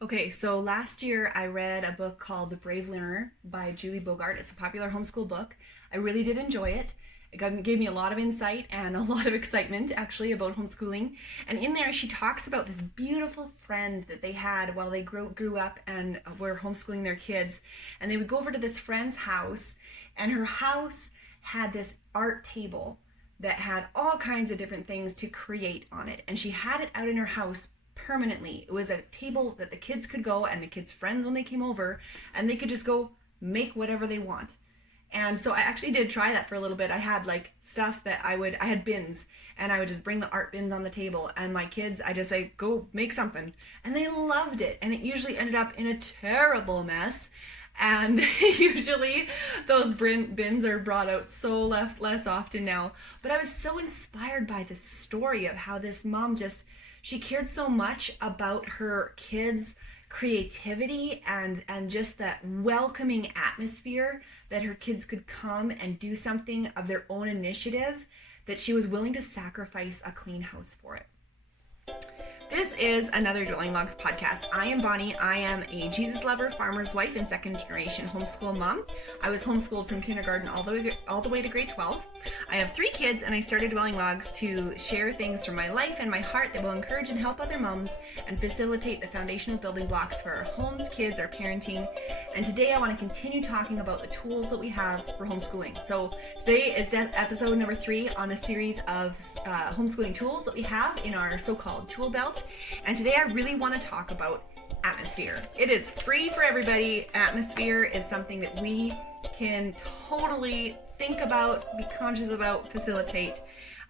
Okay, so last year I read a book called The Brave Learner by Julie Bogart. It's a popular homeschool book. I really did enjoy it. Gave me a lot of insight and a lot of excitement actually about homeschooling. And in there, she talks about this beautiful friend that they had while they grew up and were homeschooling their kids. And they would go over to this friend's house, and her house had this art table that had all kinds of different things to create on it. And she had it out in her house permanently. It was a table that the kids could go, and the kids' friends when they came over, and they could just go make whatever they want. And so I actually did try that for a little bit. I had like stuff that I had bins, and I would just bring the art bins on the table, and my kids, I just say, go make something. And they loved it. And it usually ended up in a terrible mess. And usually those bins are brought out so less often now. But I was so inspired by this story of how this mom she cared so much about her kids' creativity and just that welcoming atmosphere that her kids could come and do something of their own initiative, that she was willing to sacrifice a clean house for it. This is another Dwelling Logs podcast. I am Bonnie. I am a Jesus lover, farmer's wife, and second generation homeschool mom. I was homeschooled from kindergarten all the way to grade 12. I have 3 kids, and I started Dwelling Logs to share things from my life and my heart that will encourage and help other moms and facilitate the foundational building blocks for our homes, kids, our parenting. And today I want to continue talking about the tools that we have for homeschooling. So today is episode number 3 on a series of homeschooling tools that we have in our so-called tool belt. And today I really want to talk about atmosphere. It is free for everybody. Atmosphere is something that we can totally think about, be conscious about, facilitate.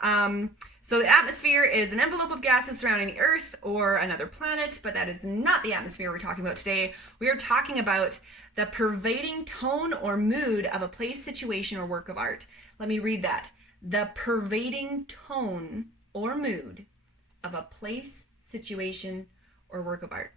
So the atmosphere is an envelope of gases surrounding the Earth or another planet, but that is not the atmosphere we're talking about today. We are talking about the pervading tone or mood of a place, situation, or work of art. Let me read that. The pervading tone or mood of a place, situation, or work of art.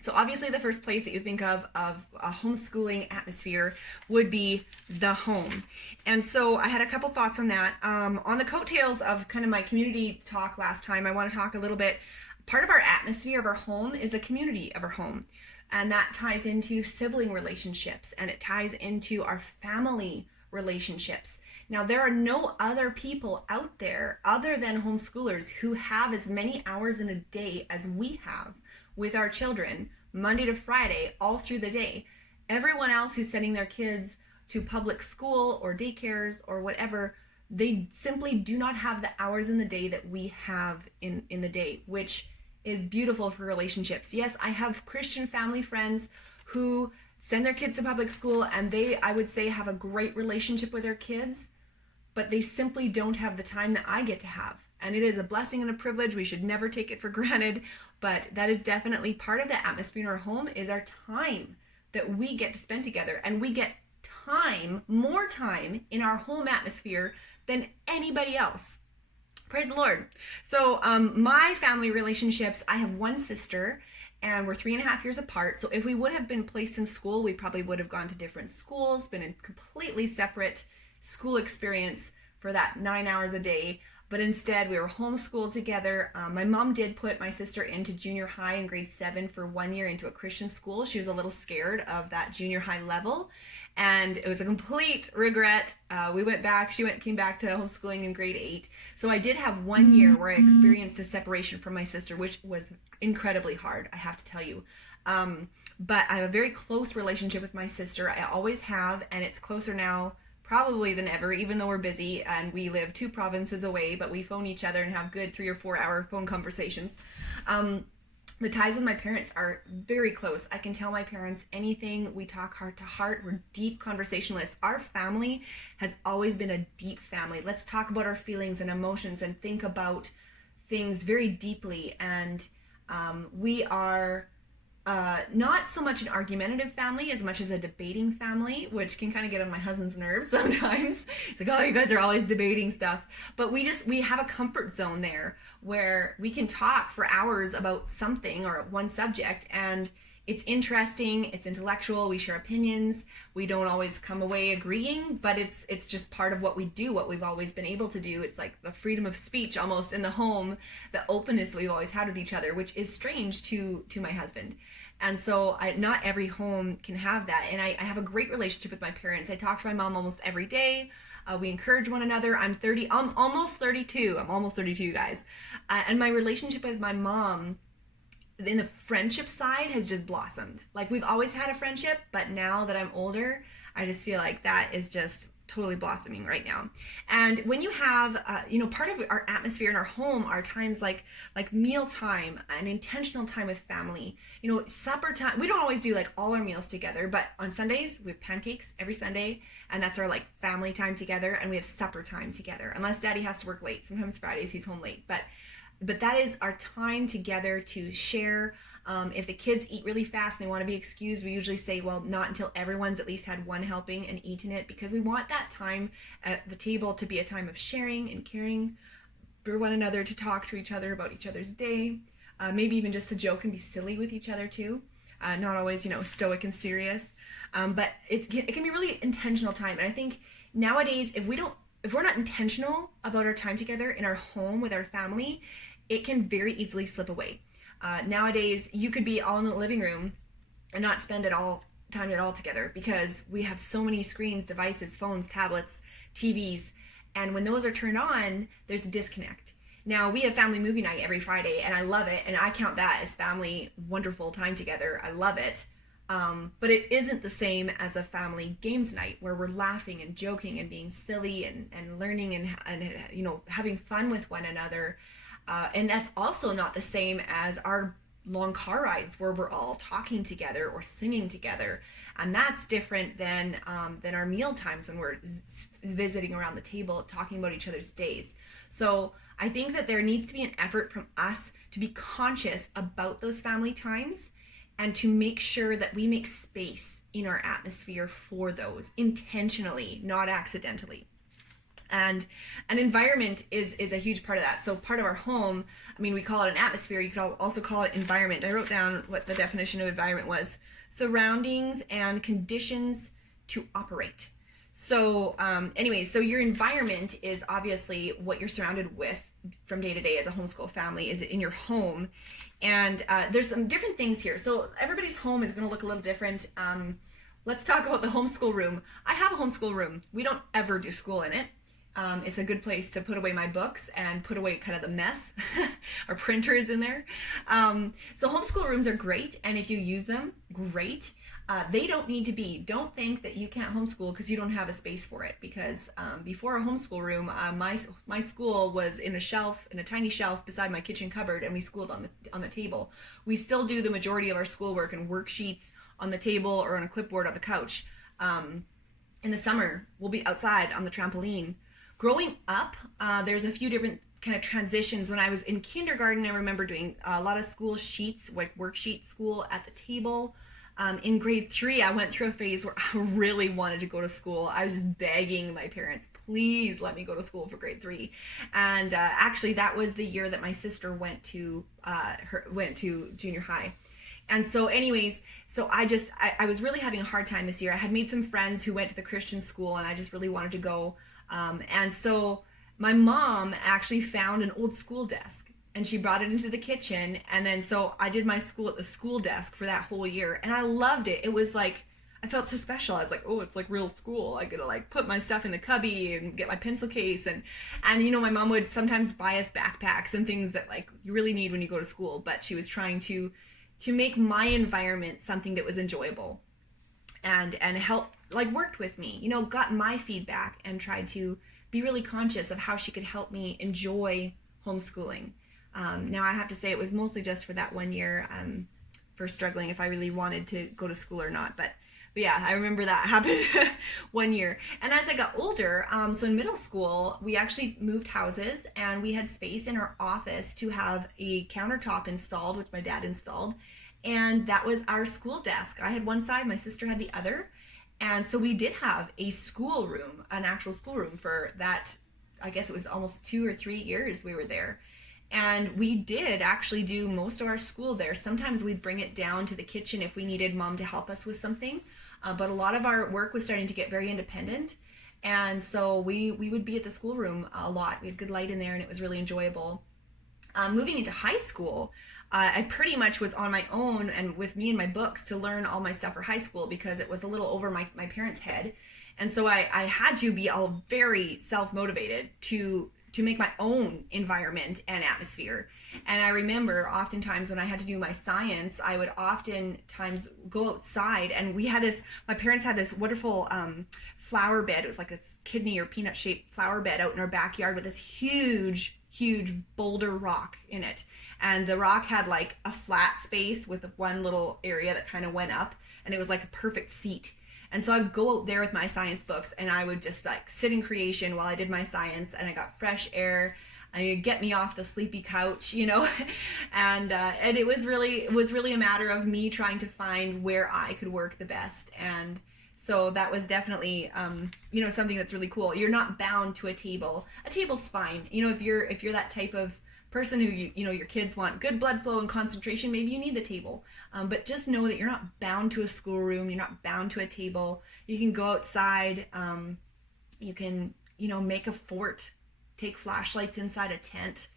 So obviously the first place that you think of a homeschooling atmosphere would be the home. And so I had a couple thoughts on that. On the coattails of kind of my community talk last time, I want to talk a little bit. Part of our atmosphere of our home is the community of our home. And that ties into sibling relationships, and it ties into our family relationships. Now, there are no other people out there other than homeschoolers who have as many hours in a day as we have with our children, Monday to Friday, all through the day. Everyone else who's sending their kids to public school or daycares or whatever, they simply do not have the hours in the day that we have in the day, which is beautiful for relationships. Yes, I have Christian family friends who send their kids to public school, and they, I would say, have a great relationship with their kids, but they simply don't have the time that I get to have. And it is a blessing and a privilege. We should never take it for granted, but that is definitely part of the atmosphere in our home, is our time that we get to spend together. And we get more time in our home atmosphere than anybody else. Praise the Lord. So my family relationships, I have one sister, and we're 3.5 years apart. So if we would have been placed in school, we probably would have gone to different schools, been in completely separate school experience for that 9 hours a day. But instead, we were homeschooled together. My mom did put my sister into junior high in grade 7 for 1 year into a Christian school. She was a little scared of that junior high level, and it was a complete regret. We went back. Came back to homeschooling in grade 8. So I did have 1 year where I experienced a separation from my sister, which was incredibly hard, I have to tell you. But I have a very close relationship with my sister. I always have, and it's closer now probably than ever, even though we're busy and we live 2 provinces away, but we phone each other and have good 3 or 4 hour phone conversations. The ties with my parents are very close. I can tell my parents anything. We talk heart to heart. We're deep conversationalists. Our family has always been a deep family. Let's talk about our feelings and emotions and think about things very deeply. And we are not so much an argumentative family as much as a debating family, which can kind of get on my husband's nerves sometimes. It's like, oh, you guys are always debating stuff. But we have a comfort zone there where we can talk for hours about something or one subject, and it's interesting, it's intellectual, we share opinions, we don't always come away agreeing, but it's just part of what we do, what we've always been able to do. It's like the freedom of speech almost in the home, the openness that we've always had with each other, which is strange to my husband. And so not every home can have that. And I have a great relationship with my parents. I talk to my mom almost every day. We encourage one another. I'm almost 32. I'm almost 32, guys. And my relationship with my mom in the friendship side has just blossomed. Like, we've always had a friendship, but now that I'm older, I just feel like that is just totally blossoming right now. And when you have, part of our atmosphere in our home are times like meal time, an intentional time with family, supper time. We don't always do like all our meals together, but on Sundays we have pancakes every Sunday, and that's our like family time together. And we have supper time together, unless Daddy has to work late. Sometimes Fridays he's home late, but that is our time together to share. If the kids eat really fast and they want to be excused, we usually say, well, not until everyone's at least had one helping and eaten it, because we want that time at the table to be a time of sharing and caring for one another, to talk to each other about each other's day, maybe even just to joke and be silly with each other too. Not always, stoic and serious, but it can be really intentional time. And I think nowadays, if we're not intentional about our time together in our home with our family, it can very easily slip away. Nowadays, you could be all in the living room and not spend time at all together, because we have so many screens, devices, phones, tablets, TVs, and when those are turned on, there's a disconnect. Now, we have family movie night every Friday, and I love it, and I count that as family wonderful time together. I love it. But it isn't the same as a family games night where we're laughing and joking and being silly and learning and having fun with one another. And that's also not the same as our long car rides where we're all talking together or singing together. And that's different than our meal times when we're visiting around the table, talking about each other's days. So I think that there needs to be an effort from us to be conscious about those family times and to make sure that we make space in our atmosphere for those intentionally, not accidentally. And an environment is a huge part of that. So part of our home, we call it an atmosphere. You could also call it environment. I wrote down what the definition of environment was: surroundings and conditions to operate. So so your environment is obviously what you're surrounded with from day to day as a homeschool family, is in your home. And there's some different things here. So everybody's home is going to look a little different. Let's talk about the homeschool room. I have a homeschool room. We don't ever do school in it. It's a good place to put away my books and put away kind of the mess. Our printer is in there. So homeschool rooms are great, and if you use them, great. They don't need to be. Don't think that you can't homeschool because you don't have a space for it. Because before a homeschool room, my school was in a tiny shelf beside my kitchen cupboard, and we schooled on the table. We still do the majority of our schoolwork and worksheets on the table or on a clipboard on the couch. In the summer, we'll be outside on the trampoline. Growing up, there's a few different kind of transitions. When I was in kindergarten, I remember doing a lot of school sheets, like worksheet school at the table. In grade 3, I went through a phase where I really wanted to go to school. I was just begging my parents, please let me go to school for grade 3. And actually, that was the year that my sister went to junior high. And so anyways, I was really having a hard time this year. I had made some friends who went to the Christian school, and I just really wanted to go. And so my mom actually found an old school desk, and she brought it into the kitchen. And then so I did my school at the school desk for that whole year, and I loved it. It was like, I felt so special. I was like, oh, it's like real school. I get to like put my stuff in the cubby and get my pencil case. And my mom would sometimes buy us backpacks and things that like you really need when you go to school. But she was trying to make my environment something that was enjoyable and help, like, worked with me, got my feedback and tried to be really conscious of how she could help me enjoy homeschooling. Now I have to say it was mostly just for that 1 year for struggling if I really wanted to go to school or not. But yeah, I remember that happened 1 year. And as I got older, so in middle school, we actually moved houses, and we had space in our office to have a countertop installed, which my dad installed. And that was our school desk. I had one side, my sister had the other. And so we did have a school room, an actual school room for that. I guess it was almost 2 or 3 years we were there. And we did actually do most of our school there. Sometimes we'd bring it down to the kitchen if we needed mom to help us with something. But a lot of our work was starting to get very independent. And so we would be at the schoolroom a lot. We had good light in there and it was really enjoyable. Moving into high school, I pretty much was on my own and with me and my books to learn all my stuff for high school because it was a little over my parents' head. And so I had to be all very self-motivated to make my own environment and atmosphere. And I remember oftentimes when I had to do my science, I would oftentimes go outside and my parents had this wonderful flower bed. It was like this kidney or peanut shaped flower bed out in our backyard with this huge boulder rock in it. And the rock had like a flat space with one little area that kind of went up, and it was like a perfect seat. And so I'd go out there with my science books and I would just like sit in creation while I did my science, and I got fresh air and it'd get me off the sleepy couch, and it was really a matter of me trying to find where I could work the best. And so that was definitely, something that's really cool. You're not bound to a table. A table's fine. If you're that type of person who, your kids want good blood flow and concentration, maybe you need the table. But just know that you're not bound to a schoolroom. You're not bound to a table. You can go outside. You can, make a fort, take flashlights inside a tent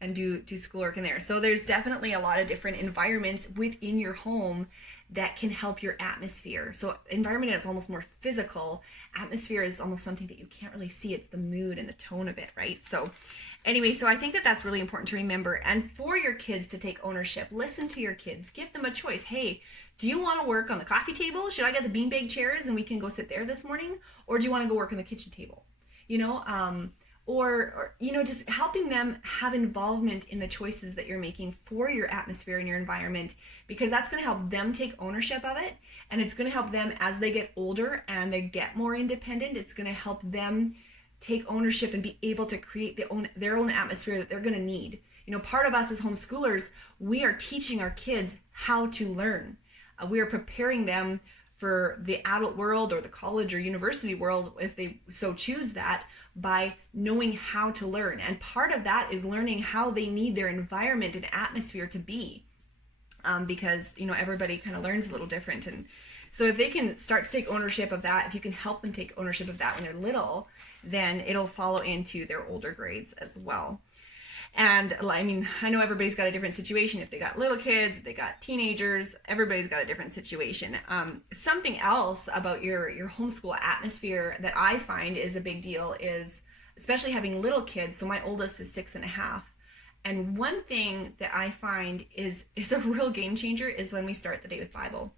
and do schoolwork in there. So there's definitely a lot of different environments within your home that can help your atmosphere. So environment is almost more physical. Atmosphere is almost something that you can't really see. It's the mood and the tone of it, right? So anyway, so I think that that's really important to remember. And for your kids to take ownership, listen to your kids, give them a choice. Hey, do you want to work on the coffee table? Should I get the beanbag chairs and we can go sit there this morning? Or do you want to go work on the kitchen table? Or just helping them have involvement in the choices that you're making for your atmosphere and your environment, because that's going to help them take ownership of it. And it's going to help them as they get older and they get more independent. It's going to help them take ownership and be able to create their own atmosphere that they're going to need. Part of us as homeschoolers, we are teaching our kids how to learn. We are preparing them for the adult world or the college or university world, if they so choose that, by knowing how to learn. And part of that is learning how they need their environment and atmosphere to be, because everybody kind of learns a little different. And so if they can start to take ownership of that, if you can help them take ownership of that when they're little, then it'll follow into their older grades as well. And I know everybody's got a different situation. If they got little kids, if they got teenagers, everybody's got a different situation. Something else about your homeschool atmosphere that I find is a big deal is, especially having little kids. So my oldest is 6.5. And one thing that I find is a real game changer is when we start the day with Bible.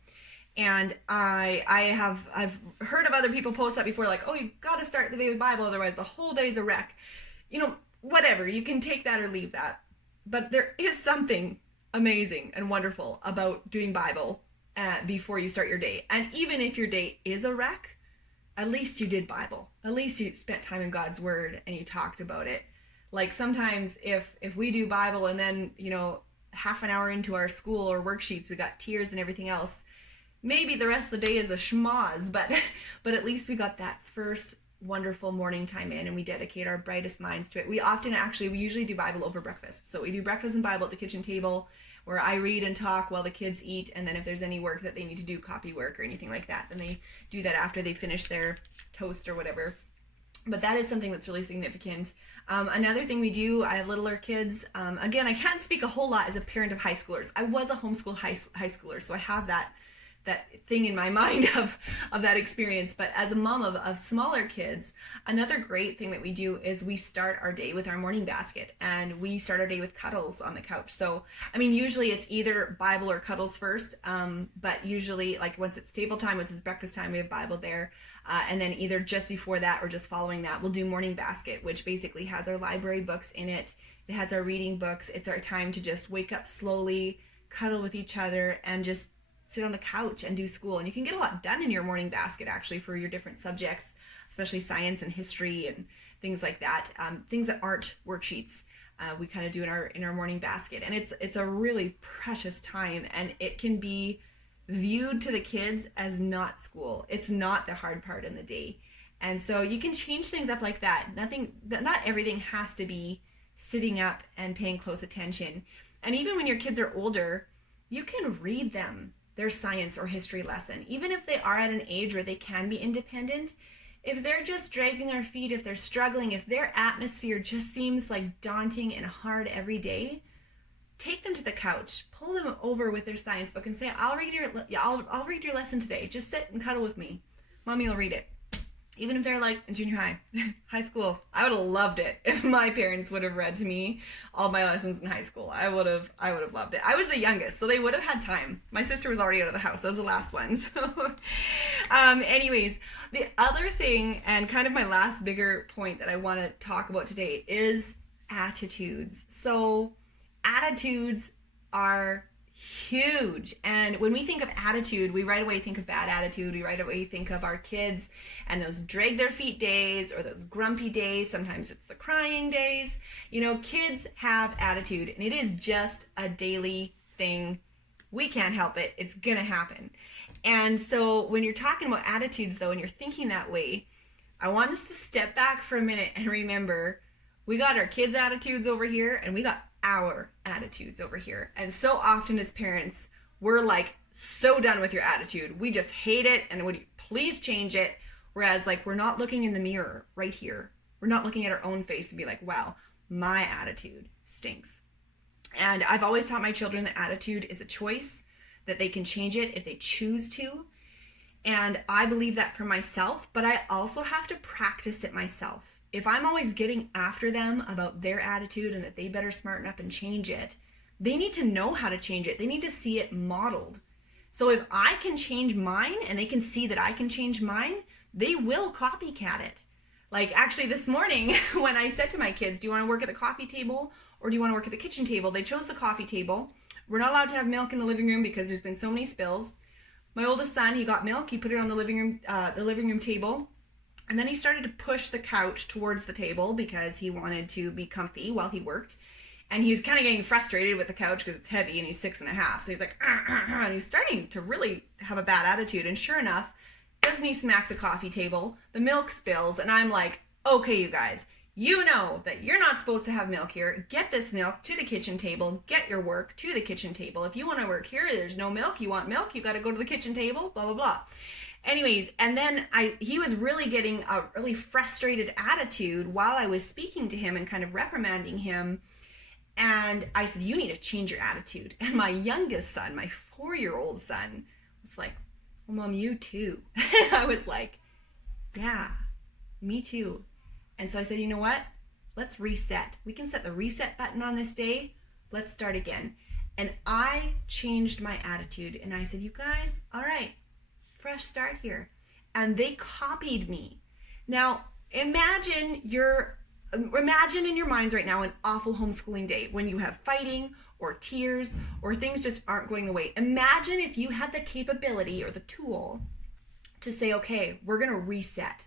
And I've heard of other people post that before, like, oh, you got to start the day with Bible, otherwise the whole day's a wreck. Whatever, you can take that or leave that. But there is something amazing and wonderful about doing Bible before you start your day. And even if your day is a wreck, at least you did Bible. At least you spent time in God's Word and you talked about it. Like sometimes if we do Bible and then, half an hour into our school or worksheets, we got tears and everything else, maybe the rest of the day is a schmoz, but at least we got that first wonderful morning time in and we dedicate our brightest minds to it. We usually do Bible over breakfast. So we do breakfast and Bible at the kitchen table where I read and talk while the kids eat. And then if there's any work that they need to do, copy work or anything like that, then they do that after they finish their toast or whatever. But that is something that's really significant. Another thing we do, I have littler kids. Again, I can't speak a whole lot as a parent of high schoolers. I was a homeschool high schooler, so I have that thing in my mind of that experience. But as a mom of smaller kids, another great thing that we do is we start our day with our morning basket, and we start our day with cuddles on the couch. So usually it's either Bible or cuddles first, but usually like once it's table time, once it's breakfast time, we have Bible there, and then either just before that or just following that, we'll do morning basket, which basically has our library books in it. It has our reading books. It's our time to just wake up slowly, cuddle with each other, and just sit on the couch and do school. And you can get a lot done in your morning basket actually for your different subjects, especially science and history and things like that. Things that aren't worksheets, we kind of do in our morning basket. And it's a really precious time, and it can be viewed to the kids as not school. It's not the hard part in the day. And so you can change things up like that. Not everything has to be sitting up and paying close attention. And even when your kids are older, you can read them their science or history lesson. Even if they are at an age where they can be independent, if they're just dragging their feet, if they're struggling, if their atmosphere just seems like daunting and hard every day, take them to the couch, pull them over with their science book and say, I'll read your lesson today. Just sit and cuddle with me. Mommy will read it. Even if they're like in junior high, high school, I would have loved it if my parents would have read to me all my lessons in high school. I would have loved it. I was the youngest, so they would have had time. My sister was already out of the house. I was the last one. So anyways, the other thing, and kind of my last bigger point that I want to talk about today, is attitudes. So attitudes are huge. And when we think of attitude, we right away think of bad attitude. We right away think of our kids and those drag their feet days or those grumpy days. Sometimes it's the crying days. You know, kids have attitude, and it is just a daily thing. We can't help it. It's gonna happen. And so when you're talking about attitudes though, and you're thinking that way, I want us to step back for a minute and remember, we got our kids' attitudes over here and we got our attitudes over here. And so often as parents, we're like so done with your attitude. We just hate it, and would you please change it? Whereas like we're not looking in the mirror right here. We're not looking at our own face to be like, wow, my attitude stinks. And I've always taught my children that attitude is a choice, that they can change it if they choose to. And I believe that for myself, but I also have to practice it myself. If I'm always getting after them about their attitude and that they better smarten up and change it, they need to know how to change it. They need to see it modeled. So if I can change mine and they can see that I can change mine, they will copycat it. Like actually this morning when I said to my kids, do you want to work at the coffee table or do you want to work at the kitchen table? They chose the coffee table. We're not allowed to have milk in the living room because there's been so many spills. My oldest son, he got milk. He put it on the living room table. And then he started to push the couch towards the table because he wanted to be comfy while he worked. And he was kind of getting frustrated with the couch because it's heavy and he's 6.5. So he's like, and he's starting to really have a bad attitude. And sure enough, doesn't he smack the coffee table? The milk spills. And I'm like, okay, you guys, you know that you're not supposed to have milk here. Get this milk to the kitchen table. Get your work to the kitchen table. If you want to work here, there's no milk. You want milk, you got to go to the kitchen table, blah, blah, blah. Anyways, and then he was really getting a really frustrated attitude while I was speaking to him and kind of reprimanding him. And I said, you need to change your attitude. And my youngest son, my 4-year-old son, was like, well, Mom, you too. And I was like, yeah, me too. And so I said, you know what? Let's reset. We can set the reset button on this day. Let's start again. And I changed my attitude. And I said, you guys, all right, fresh start here. And they copied me. Now, imagine in your minds right now an awful homeschooling day when you have fighting or tears or things just aren't going the way. Imagine if you had the capability or the tool to say, okay, we're going to reset.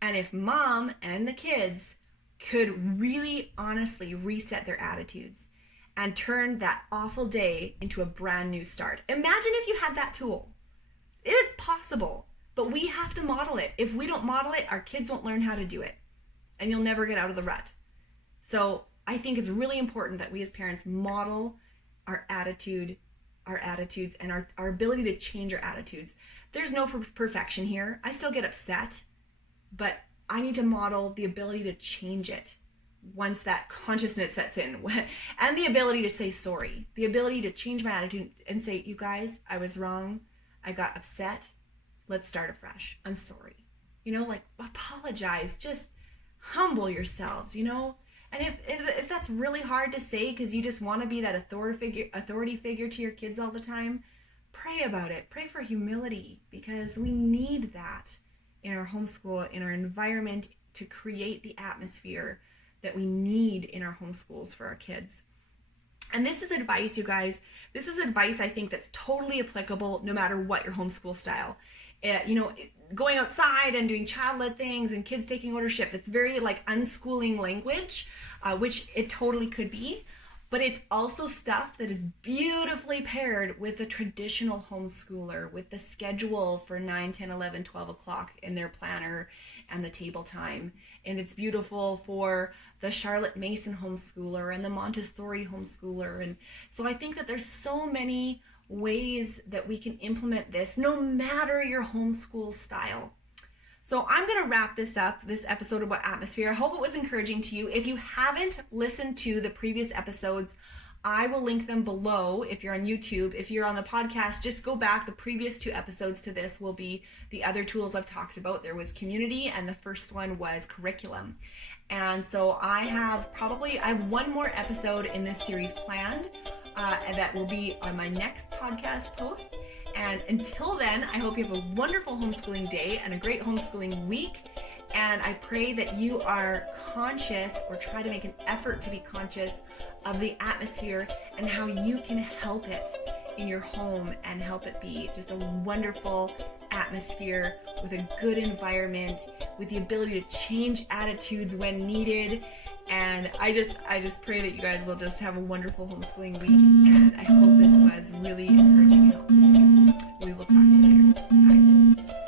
And if Mom and the kids could really honestly reset their attitudes and turn that awful day into a brand new start. Imagine if you had that tool. It is possible, but we have to model it. If we don't model it, our kids won't learn how to do it, and you'll never get out of the rut. So I think it's really important that we as parents model our attitudes and our ability to change our attitudes. There's no perfection here. I still get upset, but I need to model the ability to change it once that consciousness sets in, and the ability to say sorry, the ability to change my attitude and say, you guys, I was wrong. I got upset. Let's start afresh. I'm sorry. Like apologize, just humble yourselves, And if that's really hard to say because you just want to be that authority figure to your kids all the time, pray about it. Pray for humility because we need that in our homeschool, in our environment, to create the atmosphere that we need in our homeschools for our kids. And this is advice, you guys. This is advice I think that's totally applicable no matter what your homeschool style. Going outside and doing child-led things and kids taking ownership, that's very like unschooling language, which it totally could be. But it's also stuff that is beautifully paired with the traditional homeschooler, with the schedule for 9, 10, 11, 12 o'clock in their planner and the table time. And it's beautiful for the Charlotte Mason homeschooler and the Montessori homeschooler. And so I think that there's so many ways that we can implement this no matter your homeschool style. So I'm going to wrap this up, this episode about atmosphere. I hope it was encouraging to you. If you haven't listened to the previous episodes, I will link them below if you're on YouTube. If you're on the podcast, just go back. The previous 2 episodes to this will be the other tools I've talked about. There was community, and the first one was curriculum. And so I have one more episode in this series planned, and that will be on my next podcast post. And until then, I hope you have a wonderful homeschooling day and a great homeschooling week. And I pray that you are conscious, or try to make an effort to be conscious of the atmosphere and how you can help it in your home and help it be just a wonderful atmosphere with a good environment, with the ability to change attitudes when needed. And I just pray that you guys will just have a wonderful homeschooling week, and I hope this was really encouraging and helpful to you. We will talk to you later. Bye.